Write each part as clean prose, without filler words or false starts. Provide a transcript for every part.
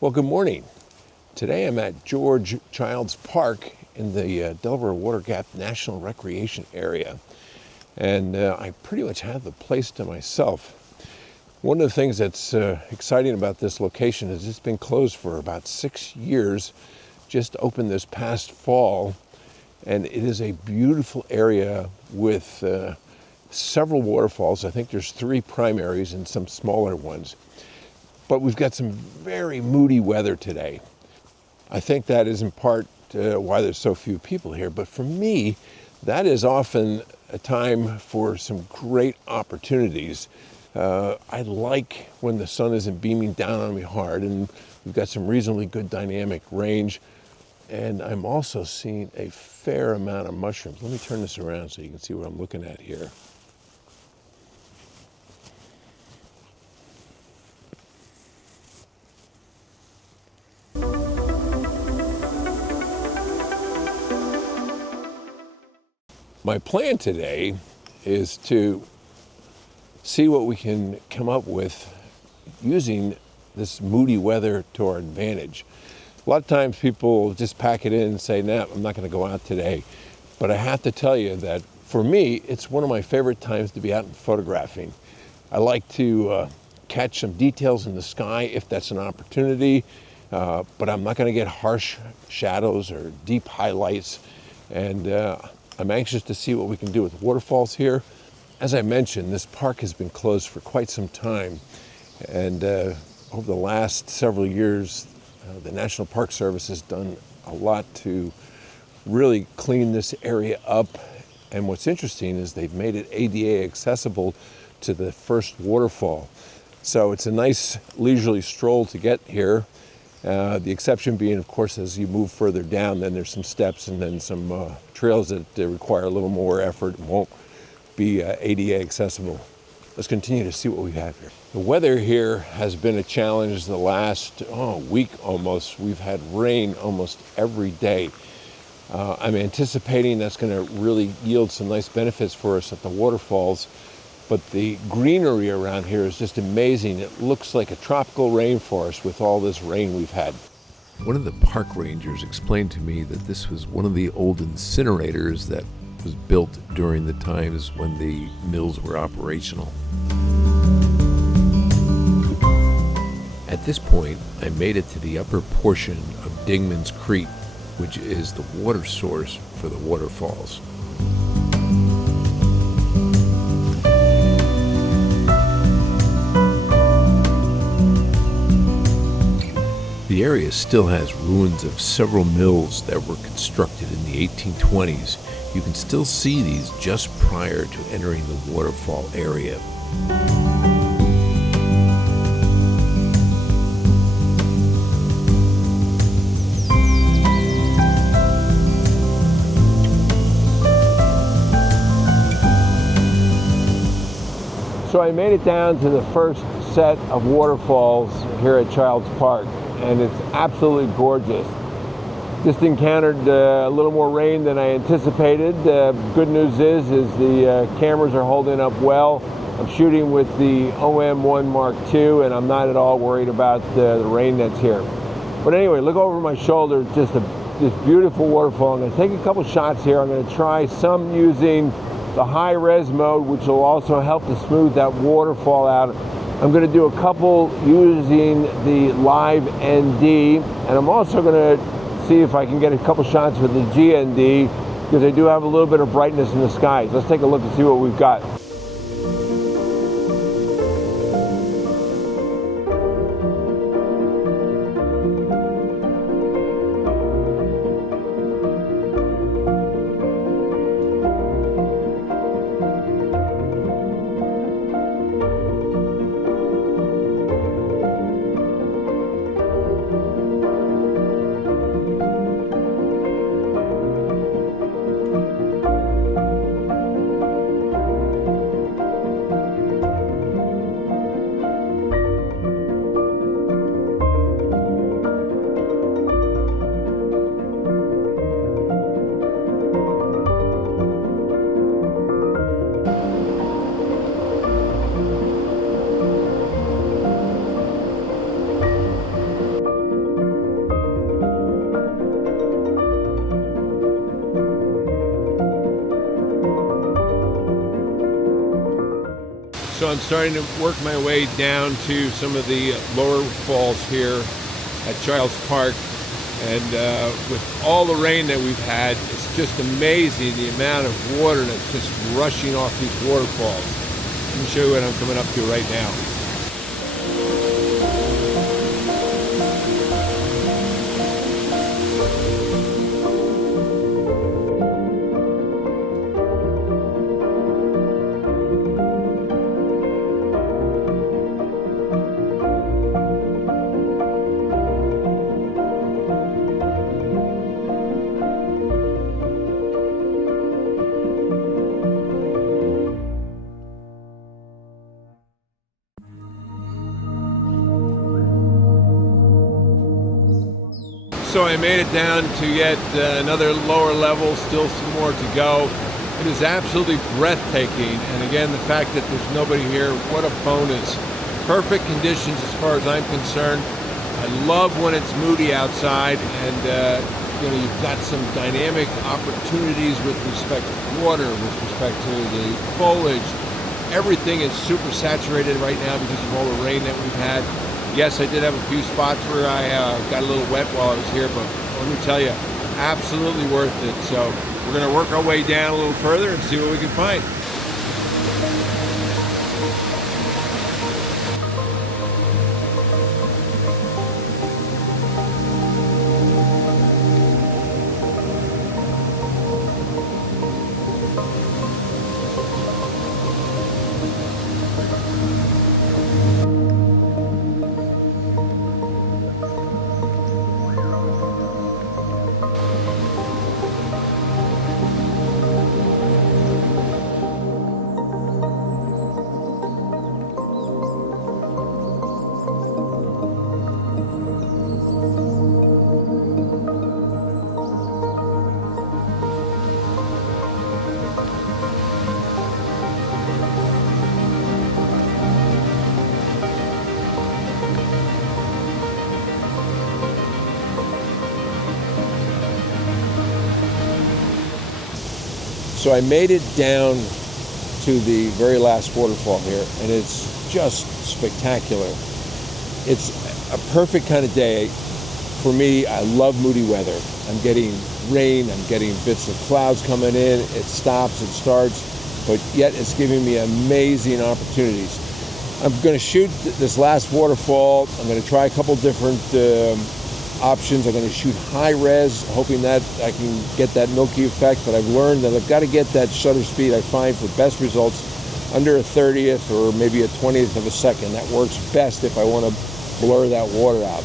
Well, good morning. Today I'm at George Childs Park in the Delaware Water Gap National Recreation Area. And I pretty much have the place to myself. One of the things that's exciting about this location is it's been closed for about 6 years, just opened this past fall. And it is a beautiful area with several waterfalls. I think there's 3 primaries and some smaller ones. But we've got some very moody weather today. I think that is in part why there's so few people here. But for me, that is often a time for some great opportunities. I like when the sun isn't beaming down on me hard, and we've got some reasonably good dynamic range. And I'm also seeing a fair amount of mushrooms. Let me turn this around so you can see what I'm looking at here. My plan today is to see what we can come up with using this moody weather to our advantage. A lot of times people just pack it in and say, nah, I'm not going to go out today. But I have to tell you that for me, it's one of my favorite times to be out and photographing. I like to catch some details in the sky if that's an opportunity, but I'm not going to get harsh shadows or deep highlights. And I'm anxious to see what we can do with waterfalls here. As I mentioned, this park has been closed for quite some time. And over the last several years, the National Park Service has done a lot to really clean this area up. And what's interesting is they've made it ADA accessible to the first waterfall. So it's a nice leisurely stroll to get here. The exception being, of course, as you move further down, then there's some steps and then some trails that require a little more effort and won't be ADA accessible. Let's continue to see what we have here. The weather here has been a challenge the last week almost. We've had rain almost every day. I'm anticipating that's going to really yield some nice benefits for us at the waterfalls. But the greenery around here is just amazing. It looks like a tropical rainforest with all this rain we've had. One of the park rangers explained to me that this was one of the old incinerators that was built during the times when the mills were operational. At this point, I made it to the upper portion of Dingman's Creek, which is the water source for the waterfalls. The area still has ruins of several mills that were constructed in the 1820s. You can still see these just prior to entering the waterfall area. So I made it down to the first set of waterfalls here at Childs Park, and it's absolutely gorgeous. Just encountered a little more rain than I anticipated. Good news is the cameras are holding up well. I'm shooting with the OM1 Mark II, and I'm not at all worried about the rain that's here. But anyway, look over my shoulder, just this beautiful waterfall. I'm going to take a couple shots here. I'm going to try some using the high res mode, which will also help to smooth that waterfall out. I'm going to do a couple using the live ND, and I'm also going to see if I can get a couple shots with the GND, because I do have a little bit of brightness in the skies. Let's take a look and see what we've got. So I'm starting to work my way down to some of the lower falls here at Childs Park. And with all the rain that we've had, it's just amazing the amount of water that's just rushing off these waterfalls. Let me show you what I'm coming up to right now. So I made it down to yet another lower level, still some more to go. It is absolutely breathtaking, and again, the fact that there's nobody here, what a bonus. Perfect conditions as far as I'm concerned. I love when it's moody outside, and you've got some dynamic opportunities with respect to water, with respect to the foliage. Everything is super saturated right now because of all the rain that we've had. Yes, I did have a few spots where I got a little wet while I was here, but let me tell you, absolutely worth it. So we're going to work our way down a little further and see what we can find. So I made it down to the very last waterfall here, and it's just spectacular. It's a perfect kind of day. For me, I love moody weather. I'm getting rain, I'm getting bits of clouds coming in, it stops, it starts, but yet it's giving me amazing opportunities. I'm going to shoot this last waterfall. I'm going to try a couple different options. I'm going to shoot high res, hoping that I can get that milky effect, but I've learned that I've got to get that shutter speed I find for best results under a 30th or maybe a 20th of a second. That works best if I want to blur that water out.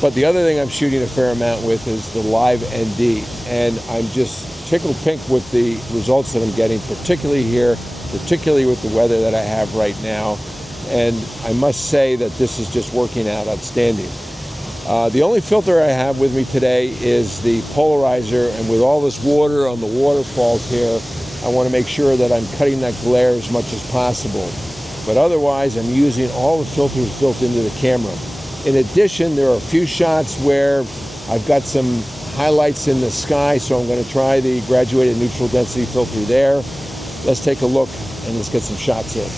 But the other thing I'm shooting a fair amount with is the live ND, and I'm just tickled pink with the results that I'm getting, particularly here, particularly with the weather that I have right now. And I must say that this is just working out outstanding. The only filter I have with me today is the polarizer, and with all this water on the waterfalls here, I want to make sure that I'm cutting that glare as much as possible. But otherwise, I'm using all the filters built into the camera. In addition, there are a few shots where I've got some highlights in the sky, so I'm going to try the graduated neutral density filter there. Let's take a look and let's get some shots in.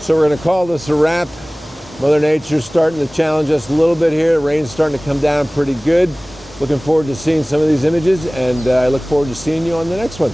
So we're going to call this a wrap. Mother Nature's starting to challenge us a little bit here. Rain's starting to come down pretty good. Looking forward to seeing some of these images, and I look forward to seeing you on the next one.